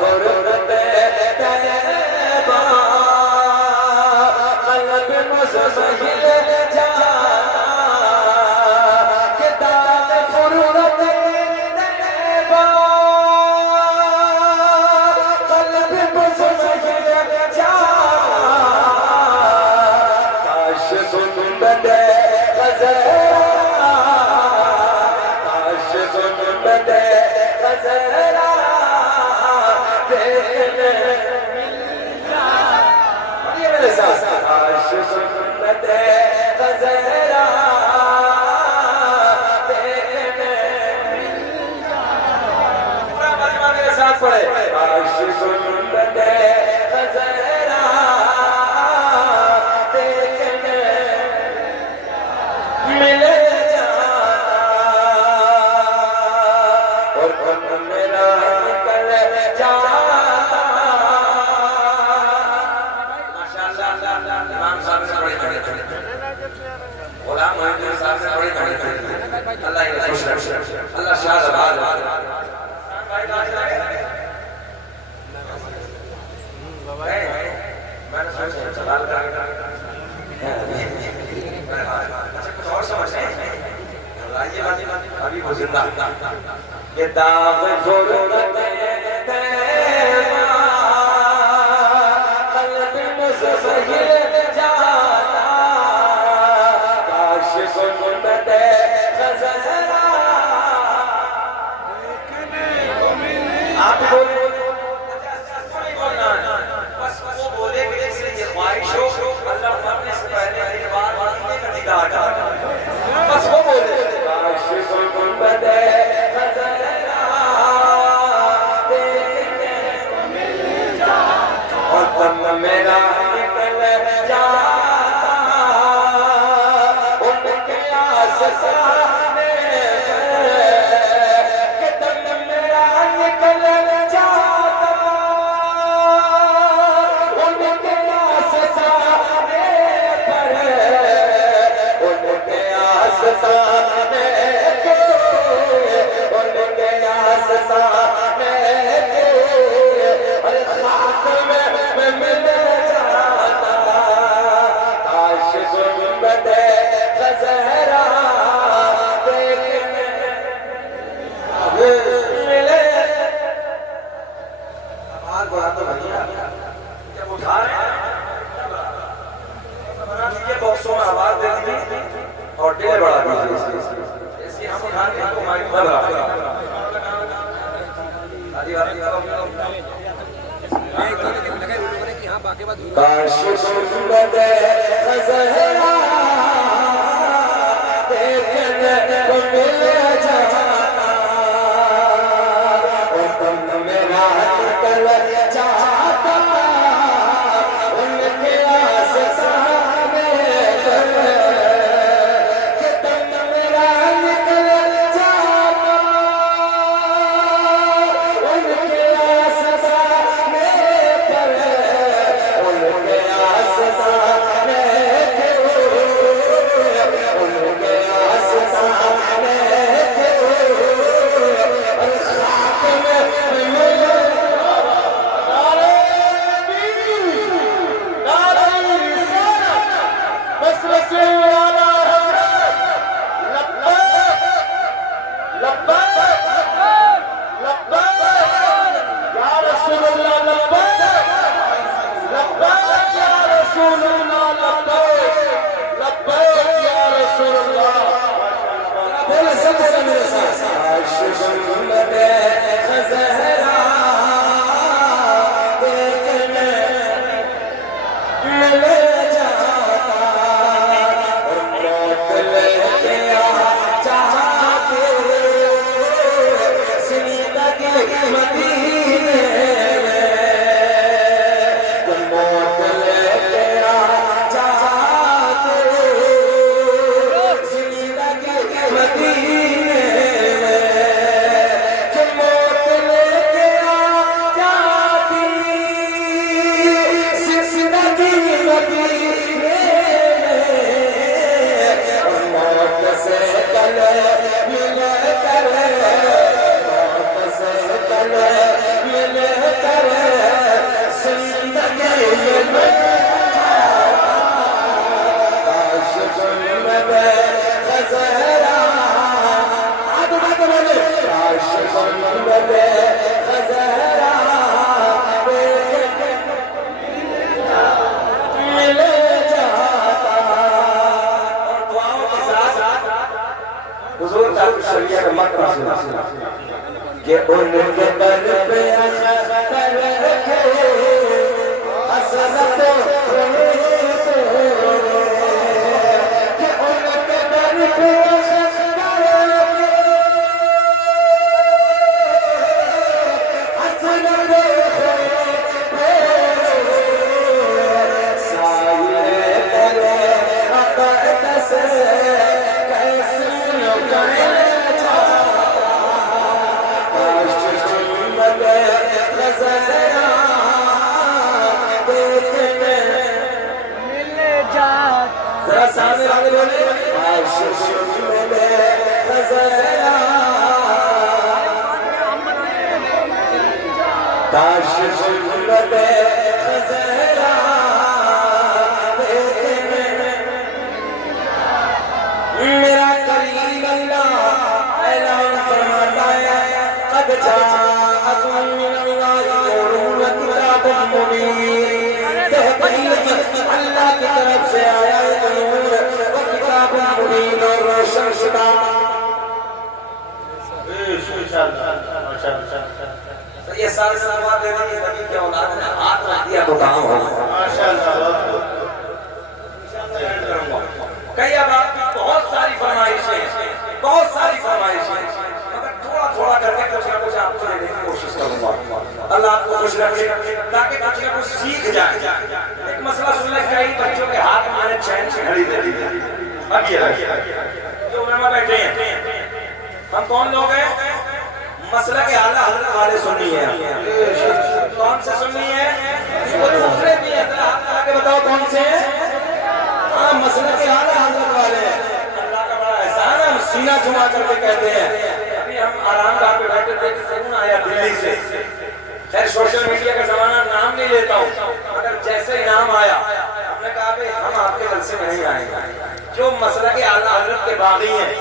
فرقت طیبہ قلب مزمحل جانا کہ داغ فرقت طیبہ قلب مزمحل جانا کاش گنبد خضرا کاش گنبد خضرا دیکھنے مل جائے پڑھیے میرے ساتھ کاش گنبد خضرا دیکھنے مل جائے پورا مجمع میرے ساتھ پڑھے کاش گنبد خضرا دیکھنے مل جاتا اور غم میرا نکل جاتا ماشاءاللہ امام صاحب سے بڑی بڑی غلام محمد صاحب سے بڑی بڑی اللہ ہی خوش رکھے اللہ شاد آباد میں نے سوچا چلال کر اچھا کچھ اور سمجھ رہے ہیں یہ بات ابھی وہ زندہ یہ داغ فرقت طیبہ قلب مزمحل جانا کاش گنبد خضرا آپ بولے بس وہ بولے کہ جس سے یہ خواہش ہو اللہ مرنے سے پہلے ایک بار مرنے کا نگاہ ڈالا بس وہ بولے کاش گنبد خضرا دیکھنے مل جاتا اور غم میرا نکل جاتا ان کے آستانے کہ غم میرا نکل جاتا ان کے آستانے پر ان کے آستانے کو ان کے آستانے کو اور خاک میں مل جاتا کاش گنبد خضرا دیکھنے ملے آواز بڑھا تو بھیا جب اٹھا رہے ہیں بنا دیجیے باکسوں میں آواز دے دیجیے اور ڈیلے بڑھا دیجیے ایسی ہم اٹھانے ہم کو مائک میں بڑھا کاش گنبد خضرا دیکھنے کو مل جاتا اور غم میرا نکل جاتا ان کے آستانے پر کہ غم میرا نکل جاتا ان کے آستانے پر ان کے آستانے کے ان کے آستانے کے اور خاک میں مل مل کر حضور کا شریعہ کا مقصد سنا کہ ان کے در پہ اختر رکھے حسنت کہ ان کے در پہ سامنے والے بولے میرا قریب اللہ اعلان فرماتا ہے قد جاءکم من اللہ نور و کتاب مبین تحقیق اللہ کی طرف سے آیا ہے نور و کتاب مبین اور روشن شدہ یہ سارے سلوات دینے کی نبی کے اولاد نے ہاتھ رکھ دیا تو کام ہوگا کئی اب آپ کی بہت ساری فرمائشیں مگر تھوڑا کر کے کچھ نہ کچھ آپ کو دینے کی کوشش کروں گا اللہ آپ کو خوش رکھے تاکہ کچھ نہ کچھ سیکھ جائے ایک مسئلہ سن لے کئی بچوں کے ہاتھ میں آنے چین سے گھڑی دے دی اب یہ جو علماء بیٹھے ہیں ہم کون لوگ ہیں مسئلہ کے اعلیٰ حضرت والے سننی ہے کون سے سننی ہے دوسرے بھی ہیں ہاتھ لگا کے بتاؤ کون سے ہیں ہاں مسئلہ کے اعلیٰ حضرت والے ہیں اللہ کا بڑا احسان ہے ہم سینہ جمع کر کے کہتے ہیں ابھی ہم آرام گاہ پہ بیٹھے تھے کہ فون آیا دلی سے خیر سوشل میڈیا کا زمانہ نام نہیں لیتا ہوں مگر جیسے ہی نام آیا ہم نے کہا کہ ہم آپ کے جلسے میں نہیں آئیں گے جو مسئلہ کے اعلیٰ حضرت کے باغی ہیں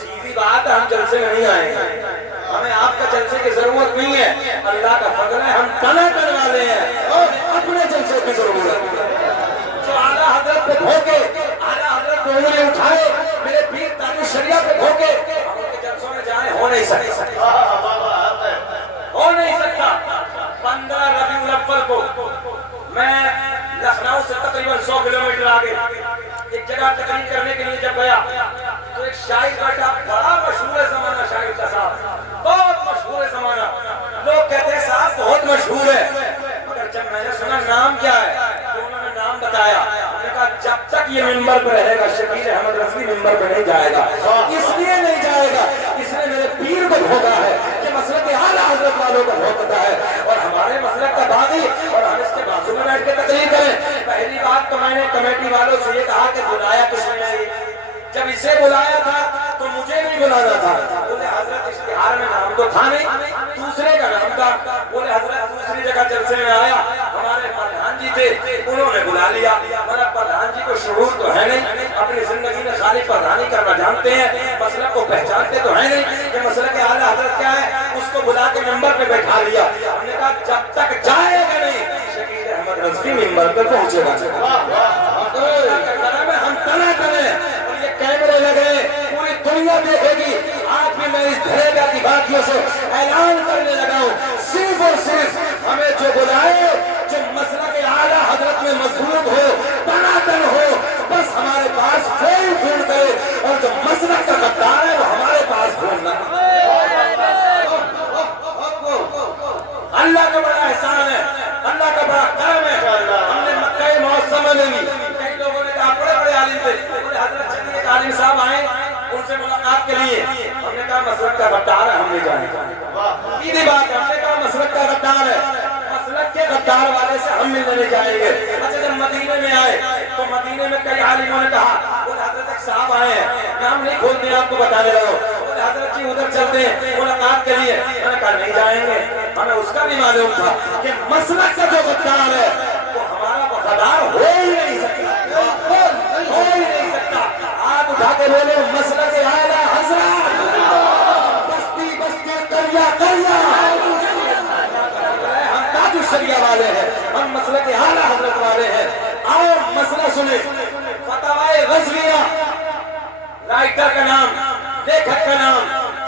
سیدھی بات ہم جلسے میں نہیں آئیں گے ہمیں آپ کا جلسے کی ضرورت نہیں ہے اللہ کا فضل ہے ہم تنا کر والے ہیں اور اپنے جلسے کی ضرورت جو اعلیٰ حضرت پہ دھوکے اعلیٰ حضرت کو انہیں اٹھائے میرے پیر تاج الشریعہ پہ دھوکے ہم ان کے جلسوں میں جائیں ہو نہیں سکتا 15 ربیع الاول کو میں لکھنؤ سے تقریباً 100 کلومیٹر آگے ایک جگہ تقریر کرنے کے لیے جب گیا تو ایک شاعر بیٹھا بڑا مشہور زمانہ شاعر کا صاحب بہت مشہور زمانہ لوگ کہتے ہیں صاحب بہت مشہور ہے مگر جب میں نے سنا نام کیا ہے تو انہوں نے نام بتایا انہوں نے کہا جب تک یہ منبر پہ رہے گا شبیر احمد رفیع منبر پہ نہیں جائے گا اس لیے نہیں جائے گا اس نے میرے پیر کو دھوکا ہے کہ مسلک اعلیٰ حضرت والوں کو دھوکتا ہے اور ہمارے مسلک کا باغی اور ہم اس کے بازو میں بیٹھ کے تقریر کریں پہلی بات تو میں نے کمیٹی والوں سے یہ کہا کہ بلایا کس نے جب اسے بلایا تھا تو مجھے بھی بلانا تھا بولے حضرت اشتہار میں نام تو تھا نہیں دوسرے کا نام تھا بولے حضرت دوسری جگہ جلسے میں آیا ہمارے پردھان جی تھے انہوں نے بلا لیا مگر پردھان جی کو شعور تو ہے نہیں اپنی زندگی میں خالی پردھانی کرنا جانتے ہیں مسئلہ کو پہچانتے تو ہے نہیں کہ مسئلہ کے اعلیٰ حضرت کیا ہے اس کو بلا کے ممبر پہ بیٹھا لیا ہم نے کہا جب تک جائے گا نہیں شبیر احمد رفیع ممبر پہ پہنچے گا ہم تنا کریں کیمرے لگے پوری دنیا دیکھے گی آج بھی میں اس دھڑے کی باتیوں سے اعلان کرنے لگا ہوں صرف اور صرف ہمیں جو بلائے جو مسئلہ کے اعلیٰ حضرت میں مضبوط ہو تناتن ہو بس ہمارے پاس فون کرے اور جو مسئلہ کا غدار ہے وہ ہمارے پاس فون نہ اللہ کا بڑا احسان ہے اللہ کا بڑا کرم ہے ہم نے مکہ معظمہ میں بھی کئی لوگوں نے کہا بڑے بڑے عالم تھے حضرت چلیے ایک عالم صاحب آئے ان سے ملاقات کے لیے ہم نے کہا مسلک کا غدار ہے ہم نہیں جائیں گے سیدھی بات ہم نے کہا مسلک کا غدار ہے مسلک کے غدار والے سے ہم ملنے نہیں جائیں گے اچھا جب مدینے میں آئے تو مدینے میں کئی عالموں نے کہا وہ حضرت ایک صاحب آئے ہیں نام نہیں کھولتے آپ کو بتانے لگا حضرت جی ادھر چلتے ہیں ملاقات کے لیے میں نے کہا نہیں جائیں گے ہمیں اس کا بھی معلوم تھا کہ مسلک کا جو غدار ہے وہ ہمارا وفادار ہو ہی نہیں سکتا ہو ہی نہیں سکتا آپ اٹھا کے بولے مسلک اعلیٰ حضرت بستی بستی کریا کریا ہم تاج الشریعہ والے ہیں ہم مسلک اعلیٰ حضرت والے ہیں آؤ مسئلہ سنیں فتاوی غزویہ رائٹر کا نام لیکھک کا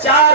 4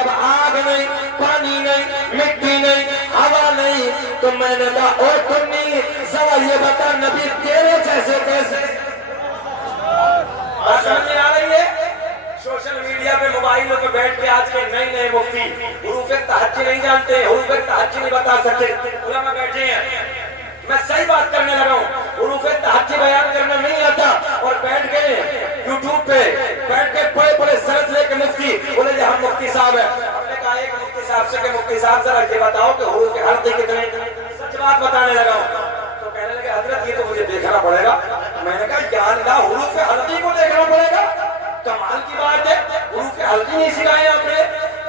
جب آگ نہیں، پانی نہیں، مٹی نہیں، ہوا نہیں، تو میں نے کہا او تنی ذرا یہ بتا نبی تیرے جیسے کیسے؟ بات سمجھ میں آ رہی ہے؟ سوشل میڈیا پہ موبائلوں پہ بیٹھ کے آج کے نئے نئے مفتی حروف تہجی نہیں جانتے، حروف تہجی نہیں بتا سکتے، علماء بیٹھے ہیں، میں صحیح بات کرنے لگا ہوں، حروف تہجی بیان کرنا نہیں آتا، اور بیٹھ گئے یوٹیوب پہ بیٹھ کے بڑے بڑے سرد لے کے مفتی بولے جی ہم مفتی صاحب ہیں، ہم نے کہا ایک مفتی صاحب سے کہ مفتی صاحب ذرا یہ بتاؤ کہ حروف حلقی کتنے؟ سچ بات بتانے لگا ہوں، تو کہنے لگے حضرت یہ تو مجھے دیکھنا پڑے گا، میں نے کہا یا اللہ حروف حلقی کو دیکھنا پڑے گا؟ کمال کی بات ہے، حروف حلقی نہیں سکھائے آپ نے،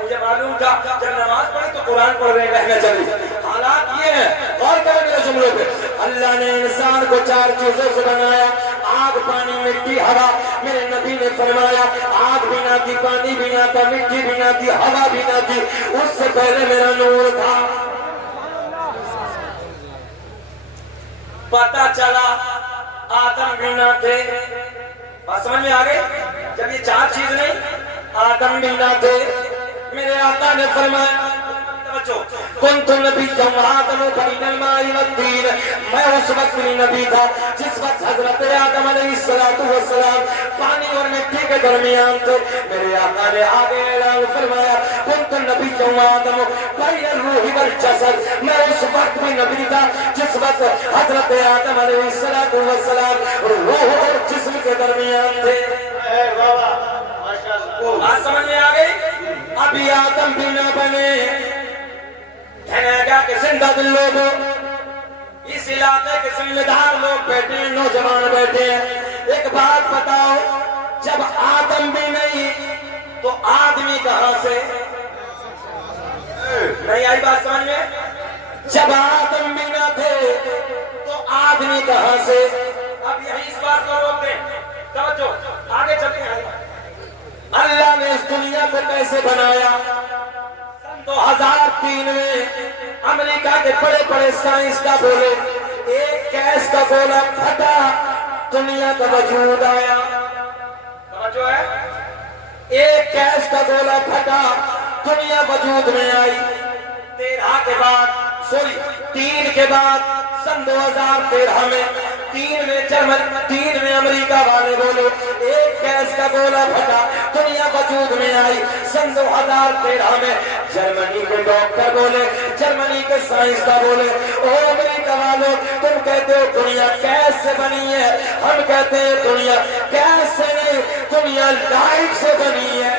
مجھے معلوم تھا جب نماز پڑھی تو قرآن پڑھ رہے ہیں چلی، حالات یہ ہیں، غور کریں میرے جملوں پہ، اللہ نے انسان کو 4 چیزوں سے بنایا، آگ، پانی، مٹی، ہوا، میرے نبی نے فرمایا آگ بھی نہ تھی، پانی بھی نہ تھا، مٹی بھی نہ تھی، ہوا بھی نہ تھی، اس سے پہلے میرا نور تھا، پتہ چلا آدم بھی نہ تھے، بات سمجھ میں آ گئی؟ جب یہ 4 چیز نہیں، آدم بھی نہ تھے، میرے آقا نے فرمایا کنت نبی آدم بین الماء والطین، میں اس وقت بھی نبی تھا جس وقت حضرت آدم علیہ السلام پانی اور مٹی کے درمیان تھے، میرے آقا نے آگے اعلان فرمایا کنت نبی آدم بین الروح والجسد، میں اس وقت بھی نبی تھا جس وقت حضرت آدم علیہ السلام روح اور جسم کے درمیان تھے، بات سمجھ میں آ گئی؟ ابھی آدم بھی نہ بنے، کہنے لگا کہ زندہ دل لوگ اس علاقے کے ذمہ دار لوگ بیٹھے ہیں، نوجوان بیٹھے ہیں، ایک بات بتاؤ جب آدم بھی نہیں تو آدمی کہاں سے؟ نہیں آئی بات سمجھ میں؟ جب آدم بھی نہ تھے تو آدمی کہاں سے؟ اب یہی اس بات کو روک دیں، توجہ آگے چلتے ہیں، اللہ نے اس دنیا کو کیسے بنایا؟ 2003 میں امریکہ کے بڑے بڑے سائنسداں بولے ایک گیس کا گولا پھٹا، دنیا کا وجود آیا، توجہ ہے، ایک گیس کا گولا پھٹا، دنیا وجود میں آئی، 3 کے بعد سن 2013 میں 3 میں امریکہ والے بولے ایک گیس کا گولا پھٹا، دنیا وجود میں آئی، سن 2013 میں جرمنی کے ڈاکٹر بولے، جرمنی کے سائنسداں بولے او امریکہ والوں تم کہتے ہو دنیا گیس سے بنی ہے، ہم کہتے ہیں دنیا گیس سے نہیں، دنیا لائٹ سے بنی ہے،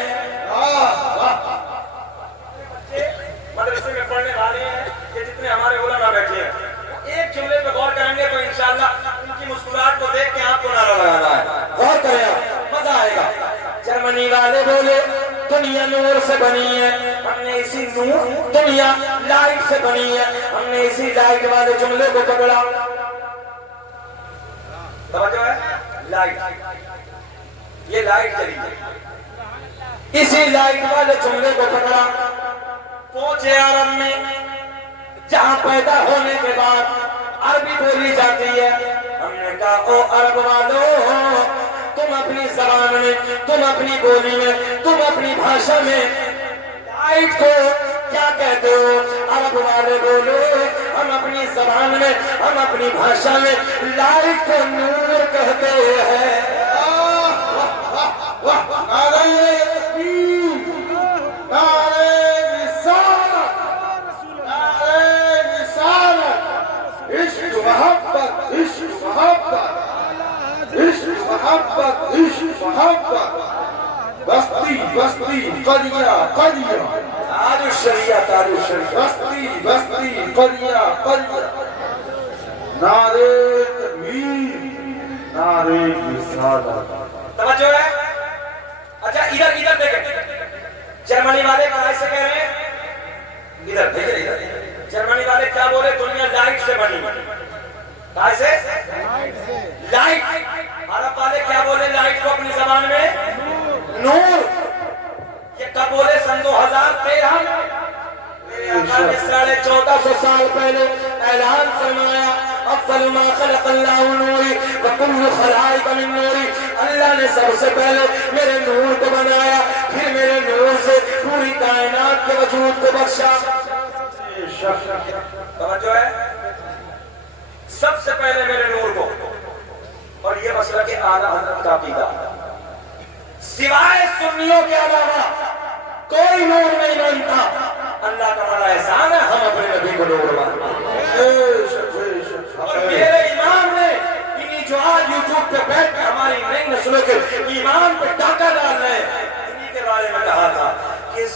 مدرسے میں پڑھنے والے ہیں یہ جتنے ہمارے علماء بیٹھے ہیں، ایک جملے پہ غور کریں گے تو انشاءاللہ ان کی مسکراہٹ کو دیکھ کے آپ کو نعرہ لگانا ہے، غور کریں آپ، مزہ آئے گا، جرمنی والے بولے دنیا نور سے بنی ہے، ہم نے اسی نور، دنیا لائٹ سے بنی ہے، ہم نے اسی لائٹ والے جملے کو پکڑا، توجہ ہے، لائٹ، یہ لائٹ چلی ہے، اسی لائٹ والے جملے کو پکڑا، پہنچے عرب میں جہاں پیدا ہونے کے بعد عربی بولی جاتی ہے، ہم نے کہا او عرب والوں تم اپنی زبان میں، تم اپنی بولی میں، تم اپنی بھاشا میں لائٹ کو کیا کہتے ہو؟ عرب والے بولے ہم اپنی زبان میں، ہم اپنی بھاشا میں لائٹ کو نور کہتے ہیں، بستی بستی قریہ قریہ تاج الشریعہ، تاج الشریعہ، بستی بستی قریہ قریہ، نعرے تکبیر، نعرے رسالت، توجہ ہے، اچھا ادھر دیکھیں، جرمنی والے کہاں سے کہہ رہے ہیں؟ ادھر دیکھیں، جرمنی والے کیا بولے؟ دنیا لائٹ سے بنی، کہاں سے؟ لائٹ، عرب والے کیا بولے لائٹ کو اپنی زبان میں؟ نور، یہ کب بولے؟ سن 2013 میں، میرے آقا نے 1450 سال پہلے اعلان فرمایا افضل ما خلق اللہ نوری وکل خلائق من نوری، اللہ نے سب سے پہلے میرے نور کو بنایا، پھر میرے نور سے پوری کائنات وجود کو بخشا. بے شک توجہ ہے. سب سے پہلے میرے نور کو, اور یہ مسئلہ کہ اعلیٰ حضرت کا عقیدہ, سوائے سنیوں کے علاوہ کوئی نور نہیں مانتا. اللہ کا بڑا احسان ہے, ہم اپنے نبی کو نور مانتے ہیں. بے شک اور میرے امام نے انہی جو آج یوٹیوب پہ بیٹھ کر ہماری نئی نسلوں کے ایمان پہ ڈاکہ ڈال رہے ہیں, انہی کے بارے میں کہا تھا کہ